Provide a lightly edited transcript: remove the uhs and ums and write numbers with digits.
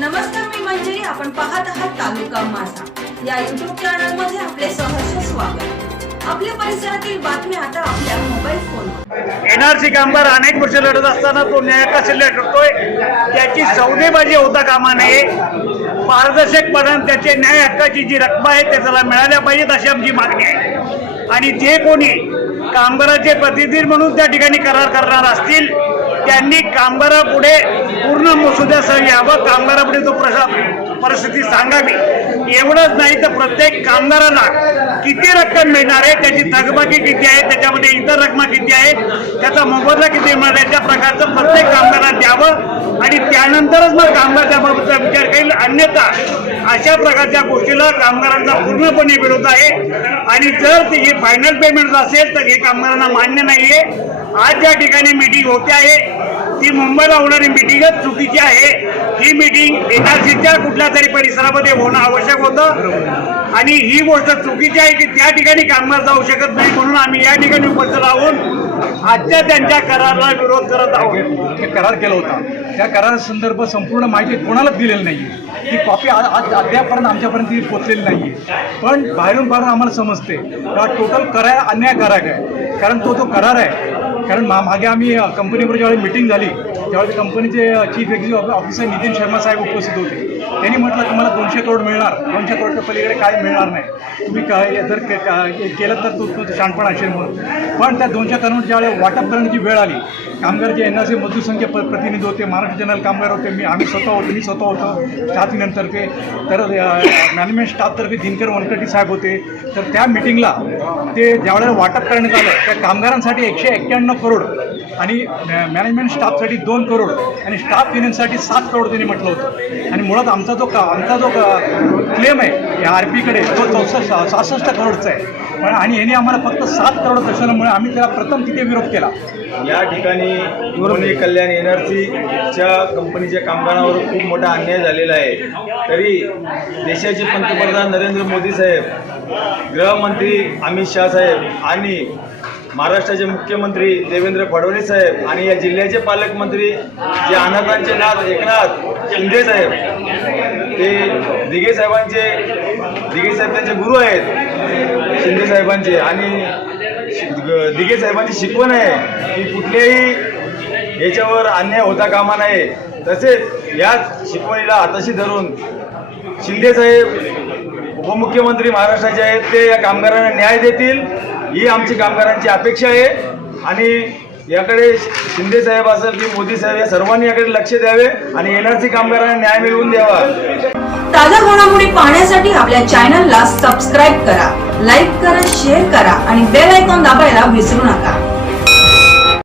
नमस्कार, मी मंजिरी. आपण पाहत आहात तालुका माझा या YouTube चॅनल मध्ये आपले सहर्ष स्वागत. आपल्या परिसरातील बातम्या आता आपल्या मोबाईल फोनवर. एनआरसी कामगार अनेक वर्ष लढत असताना तो न्यायालयात लढतोय. त्याची सौदेबाजी होता कामा नये. पारदर्शकपणे त्याचे न्याय हक्काची जी रक्कम आहे ते त्याला मिळाल्या पाहिजेत अशी आमची मागणी आहे. आणि जे कोणी कामगाराचे प्रतिनिधी म्हणून त्या ठिकाणी करार करणार असतील त्यांनी कामगारापुढे पूर्ण मसुद्यासह यावं, कामगारापुढे तो परिस्थिती सांगावी. एवढंच नाही तर प्रत्येक कामगाराला किती रक्कम मिळणार आहे, त्याची थकबाकी किती आहे, त्याच्यामध्ये इतर रक्कम किती आहेत, त्याचा मोबदला किती मिळणार आहे, त्या प्रकारचं प्रत्येक कामगाराला द्यावं आणि त्यानंतरच मग कामगार त्याबाबतचा विचार करेल. अन्यथा अशा प्रकारच्या गोष्टीला कामगारांचा पूर्णपणे विरोध आहे. आणि जर हे फायनल पेमेंट असेल तर हे कामगारांना मान्य नाहीये. आज ज्या ठिकाणी मीटिंग होते आहे ती मुंबईला होणारी मीटिंगच चुकीची आहे. ही मीटिंग एनआरसीच्या कुठल्या तरी परिसरामध्ये होणं आवश्यक होतं आणि ही गोष्ट चुकीची आहे की त्या ठिकाणी कामगार जाऊ शकत नाही. म्हणून आम्ही या ठिकाणी उपस्थित राहून आजच्या त्यांच्या कराराला विरोध करत आहोत. करार केला होता त्या करारासंदर्भात संपूर्ण माहिती कोणालाच दिलेली नाही. ती कॉपी आज अद्यापर्यंत आमच्यापर्यंत पोचलेली नाही आहे. पण बाहेरून आम्हाला समजते का टोटल करार अन्यायकारक आहे. कारण तो जो करार आहे, कारण मागे आम्ही कंपनीवर ज्यावेळी मीटिंग झाली त्यावेळी कंपनीचे chief executive officer Nitin Sharma साहेब उपस्थित होते. त्यांनी म्हटलं तुम्हाला 200 करोड मिळणार, 200 करोडच्या पलीकडे काय मिळणार नाही, तुम्ही जर केलं तर तो शहाणपण असेल म्हणून. पण त्या 200 करोड ज्यावेळी वाटप करण्याची वेळ आली, कामगार जे एनआरसी मजदूर संघ प्रतिनिधी होते, महाराष्ट्र जनरल कामगार होते, मी स्वतः होतो स्टाफनंतर्फे, तर मॅनेजमेंट स्टाफतर्फे दिनकर वनकटी साहेब होते. तर त्या मिटिंगला ते ज्यावेळेला वाटप करण्यात आलं त्या कामगारांसाठी 191 करोड आणि मॅनेजमेंट स्टाफसाठी 2 करोड आणि स्टाफ युनियनसाठी 7 करोड त्यांनी म्हटलं होतं. आणि मुळात आमचा जो क्लेम आहे या RP-कडे तो 66 करोडचा आहे. पण आणि यांनी आम्हाला फक्त 7 करोड दर्शवल्यामुळे आम्ही त्याला प्रथम तिथे विरोध केला. या ठिकाणी दोन्ही कल्याण एनआरसीच्या कंपनीच्या कामगारांवर खूप मोठा अन्याय झालेला आहे. तरी देशाचे पंतप्रधान नरेंद्र मोदी साहेब, गृहमंत्री अमित शाह साहेब आणि महाराष्ट्राचे मुख्यमंत्री देवेंद्र फडणवीस साहेब आणि या जिल्ह्याचे पालकमंत्री जे अनाथांचे नाथ एकनाथ शिंदे साहेब, ते दिघे साहेब त्यांचे गुरु आहेत शिंदे साहेबांचे. आणि दिघे साहेबांची शिकवण आहे की कुठल्याही याच्यावर अन्याय होता कामा नये. तसेच याच शिकवणीला हाताशी धरून शिंदे साहेब उपमुख्यमंत्री महाराष्ट्राचे आहेत, ते या कामगारांना न्याय देतील ही आमची कामगारांची अपेक्षा आहे. आणि याकडे शिंदे साहेब असेल की मोदी साहेब या सर्वांनी याकडे लक्ष द्यावे आणि एनआरसी कामगारांना न्याय मिळवून द्यावा. ताज्या घडामोडी पाहण्यासाठी आपल्या चॅनलला सबस्क्राईब करा, लाईक करा, शेअर करा आणि बेल आयकॉन दाबायला विसरू नका.